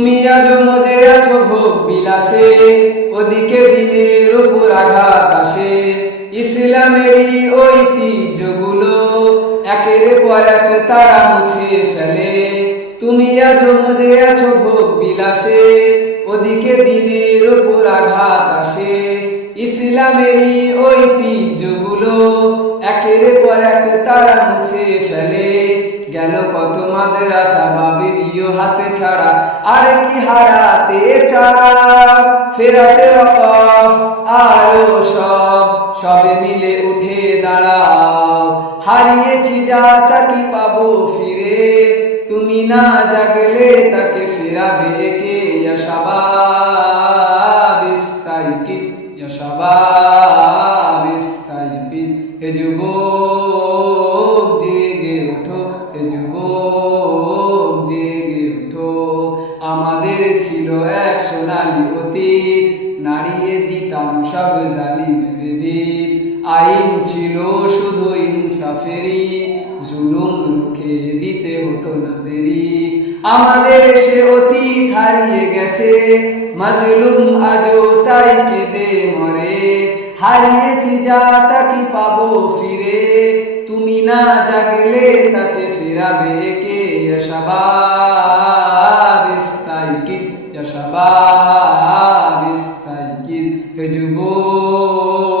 তুমি আজও মজে আছো ভোগ বিলাসে, ওদিকে দিনের উপর আঘাত আসে। ইসলামেরই ঐতিহ্যগুলো একের পর এক তারা মুছে ফেলে। তুমি আজও মজে আছো ভোগ বিলাসে, ওদিকে দিনের উপর আঘাত আসে। ইসলামেরই ঐতিহ্যগুলো একের পর এক তারা মুছে ফেলে। গেল কত মাদ্রাসা বাবিরিও হাতে ছাড়া, আর কি হারাতে চাও? ফেরাতে ওয়াকফ আরো সবে মিলে উঠে দাঁড়াও। হারিয়েছি যা তা কি পাবো ফিরে, তুমি না জাগলে তাকে ফেরাবে কে? ইয়া শাবাব ইস্তাইকিজ, ইয়া শাবাব ইস্তাইকিজ। হে যুবক জেগে ওঠো, হে যুবক জেগে ওঠো। আমাদের ছিল এক সোনালী অতীত, নাড়িয়ে দিতাম সব জালিমের ভিত। আইন ছিল শুধু ইনসাফেরই, জুলুম রুখে দিতে হতো না দেরি। আমাদের সে অতীত হারিয়ে গেছে, মাজলুম আজও তাই কেঁদে মরে। হারিয়েছি যা তা কি পাবো ফিরে, তুমি না জাগলে তাকে ফেরাবে কে? ইয়া শাবাব ইস্তাইকিজ, ইয়া শাবাব ইস্তাইকিজ। হে যুবক